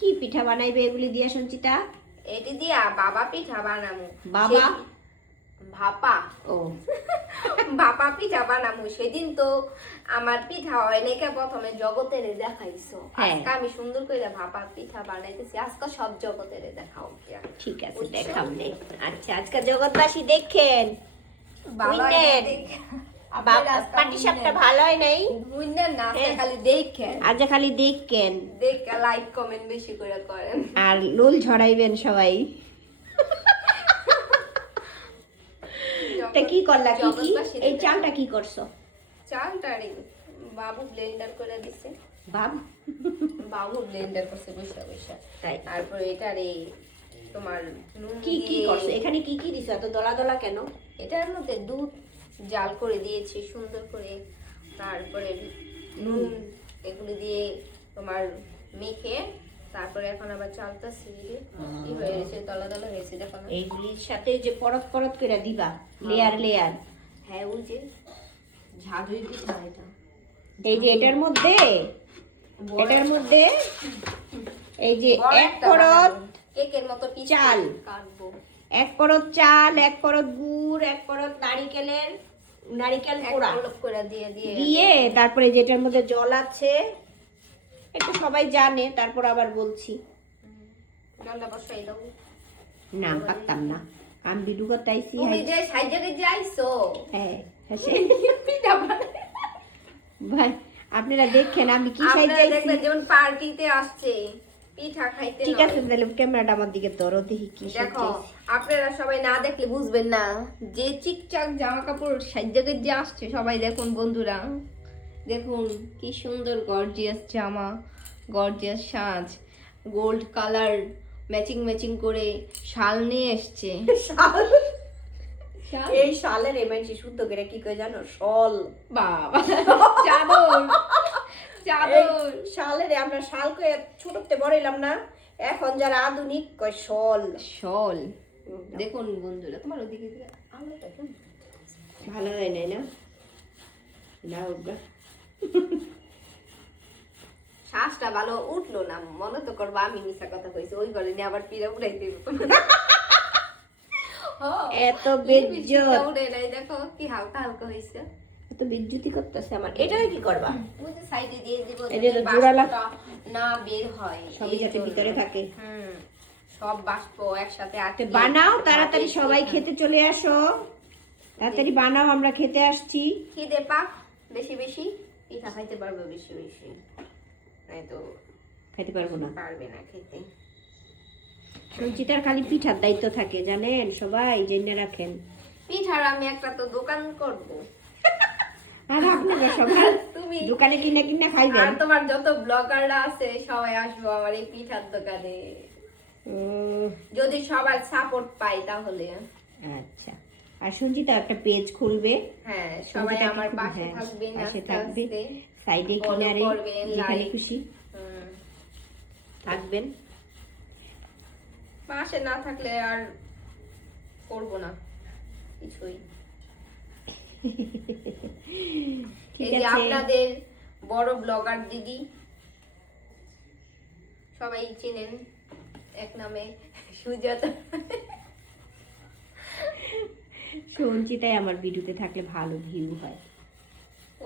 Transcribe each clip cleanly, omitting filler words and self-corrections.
কি পিঠা বানাইবে এগুলি দিয়া সঞ্চিতা? এটি দিয়া বাবা পিঠা বানামু। বাবা ভাপা ও ভাপা পিঠা বানামু। সেদিন তো আমার পিঠা হয় নাকি প্রথমে জগতের দেখাইছো, হ্যাঁ। আজকে আমি সুন্দর করে ভাপা পিঠা বানাইতেছি, আজকে সব জগতের দেখাও। ঠিক আছে, বুঝছো? দেখাবনে। আচ্ছা, আজকে জগৎবাসী দেখেন বাবা উইনেন। আপনারা আজকে পাটিসাপটা ভালো হয় নাই? বুঝলেন না, আজকে খালি দেখেন, আজ খালি দেখেন দেখে লাইক কমেন্ট বেশি করে করেন। আর লোল ঝড়াইবেন সবাই। তা কি করলা? কি কি এই চালটা কি করছো? চালটারি বাবু ব্লেন্ডার করে দিছে। বাবু ব্লেন্ডার করছে বসে বসে। তাই? তারপরে এটারে তোমার নুন কি কি দিয়ে- করছো? এখানে কি কি দিছো? এত দলা দলা কেন? এটার মধ্যে দুধ জাল করে দিয়েছি সুন্দর করে, তারপরে নুন এগুলো দিয়ে তোমার মেখে, তারপরে এখন আবার চালটা ছিঁড়ে কি হয়ে গেছে, দলা দলা হয়েছে দেখো না। এইগুলির সাথে যে পরত পরত করে দিবা, লেয়ার লেয়ার। হ্যাঁ ওই যে ঝাড়ুই পিঠা এটা। এই যে এটার মধ্যে এই যে বড় এক একটা পরত বানাবো, কেকের মতো পিস চাল। কাটবো। এক পরত চাল, এক পরত গুড়, এক পরত নারিকেল এক পোড়া পলক করে দিয়ে দিয়ে দিয়ে তারপরে যেটার মধ্যে জল আছে, এটা সবাই জানে, তারপর আবার বলছি। জলটা বসাই দাও। নাম পারতাম না, আমি বিডু করতে আইছি। তুমি যে সাইজে যে আইছো হ্যাঁ পিঠা বানাই। ভাই আপনারা দেখেন আমি কি সাইজ আপনারা আইছি। দেখবেন যেমন পার্টিতে আসছে পিঠা খাইতে ঠিক নয়। আছে, তাহলে ক্যামেরাটা আমার দিকে ধরো, দেখি কি সাইজ দেখো আইছি। আপনারা সবাই না দেখলে বুঝবেন না যে চিকচাক জামা কাপড় সাইজে যে আসছে। সবাই দেখুন বন্ধুরা, দেখুন কি সুন্দর গর্জিয়াস জামা, গর্জিয়াস সাজ, গোল্ড কালার ম্যাচিং ম্যাচিং করে শাল নিয়ে এসছে। শাল? এই শালের এমএনসি শুদ্ধ করে কি কয় জানো? শল। বাবা চাদর চাদর। শালের আমরা শাল কয়ে ছোটতে বড়ইলাম না, এখন যারা আধুনিক কয় শল। শল। দেখুন বন্ধুরা, তোমার ওদিকে আলোটা কেমন? ভালো হয় নাই না? না ওগা। শ্বাসটা ভালো উঠলো না, মনে তো করবা আমি মিশা কথা কইছি, ওই ঘরে নিয়ে আবার পিড়া উড়াই দেব। এত বেজ্জত, উড়ে নাই, দেখো কি হালকা হালকা হইছে। এত বিদ্যুতি করতেছে আমার। এটা কি করবা? ওই যে সাইডে দিয়ে দিব, এই যে যাতে জোড়ালা বাষ্পটা না বের হয়, সবই যাতে এই জন্য। ভিতরে থাকে। সব বাষ্প একসাথে তো আটকে বানাও তাড়াতাড়ি, সবাই খেতে চলে আসো, তাড়াতাড়ি বানাও, আমরা খেতে আসছি। খিদে পাক বেশি বেশি, পিঠা খাইতে পারবে বেশি বেশি, নাই তো খাইতে পারবো না। পারবে না খেতে। সঞ্চিতার খালি পিঠার দায়িত্ব থাকে, জানেন সবাই জেনে রাখেন। পিঠার আমি একটা তো দোকান করব। আর আপনারা সবাই তুমি দোকানে কিনে কিনে খাইবেন। আর তোমার যত ব্লগাররা আছে সবাই আসবো আমার এই পিঠার দোকানে, যদি সবার সাপোর্ট পাই তাহলে। আচ্ছা, আর সঞ্চিতা একটা পেজ খুলবে। হ্যাঁ সবাই সঞ্চিতা আমার খুব- পাশে হ্যাঁ, থাকবেন, পাশে আস্তে থাকবে, আস্তে সাইডে follow কিনারে করবেন, যেখানে like। খুশি থাকবেন। পাশে না থাকলে আর করব না কিছুই। ঠিক এই যে আছে, আপনাদের বড় ব্লগার দিদি, সবাই চেনেন এক নামে সুজাতা। সঞ্চিতাই আমার ভিডিওতে থাকলে ভালো ভিউ হয়।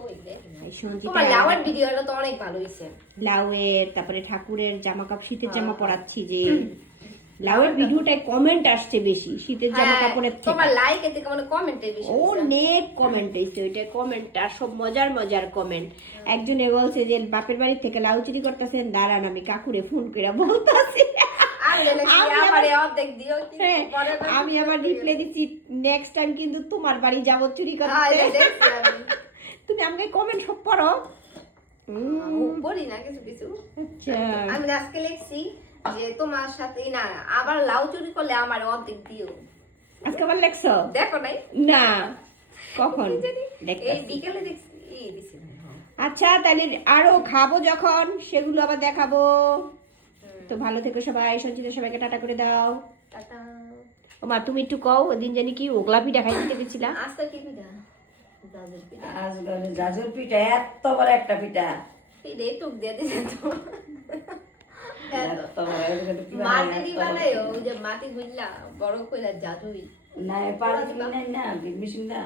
ওই দেখ, এই সঞ্চিতা তোমার লাউয়ের ভিডিওটা তো অনেক ভালো হয়েছে। লাউয়ের, তারপরে ঠাকুরের জামা কাপড়, শীতের জামা হ্যাঁ। পরাচ্ছি যে লাউয়ের ভিডিওটায় কমেন্ট আসছে বেশি শীতের জামা কাপড়ের তোমার থেকে। লাইক এতে মানে কমেন্টে বেশি হয়েছে। অনেক কমেন্ট এসেছে, ওইটা কমেন্ট আর সব মজার মজার কমেন্ট। একজনে বলছে যে বাপের বাড়ি থেকে লাউ চুরি করতেছেন, দাঁড়ান আমি কাকুরে ফোন করে বলতাছি। আমি বলেছি আমারে অর্ধেক দিও, কিন্তু হ্যাঁ, পরে আমি আবার রিপ্লাই দিচ্ছি, নেক্সট টাইম কিন্তু তোমার বাড়ি যাব চুরি করতে। দেখছি আমি। তুমি আমাকে কমেন্ট সব পড়ো। বলি না কিছু কিছু। আচ্ছা, আমি আজকে লিখছি যে তোমার সাথে না আবার লাউ চুরি করলে আমার অর্ধেক দিও। আজকে আবার লেখছো? দেখো নাই? না, কখন কি জানি? এই দেখতেছি। বিকেলে দেখছি, এই দিছি। আচ্ছা, তাহলে আরো খাবো যখন সেগুলো আবার দেখাবো। তো ভালো থেকো সবাই। সঞ্চিতা সবাইকে টাটা করে দাও। টাটা। ও মা, তুমি একটু কও, ওদিন জানি কি ওগলা পিঠা খাইতে গেছিলা? আজকে কি পিঠা? গাজর পিঠা। আজ গাজর পিঠা, এত বড় একটা পিঠা, এই রে টুক দিয়ে দিছে তো। এত বড় মাটি দিবা নাই ওই যে মাটি গুইলা বড় কইরা জাদুই না পারছি নাই না মেশিনটা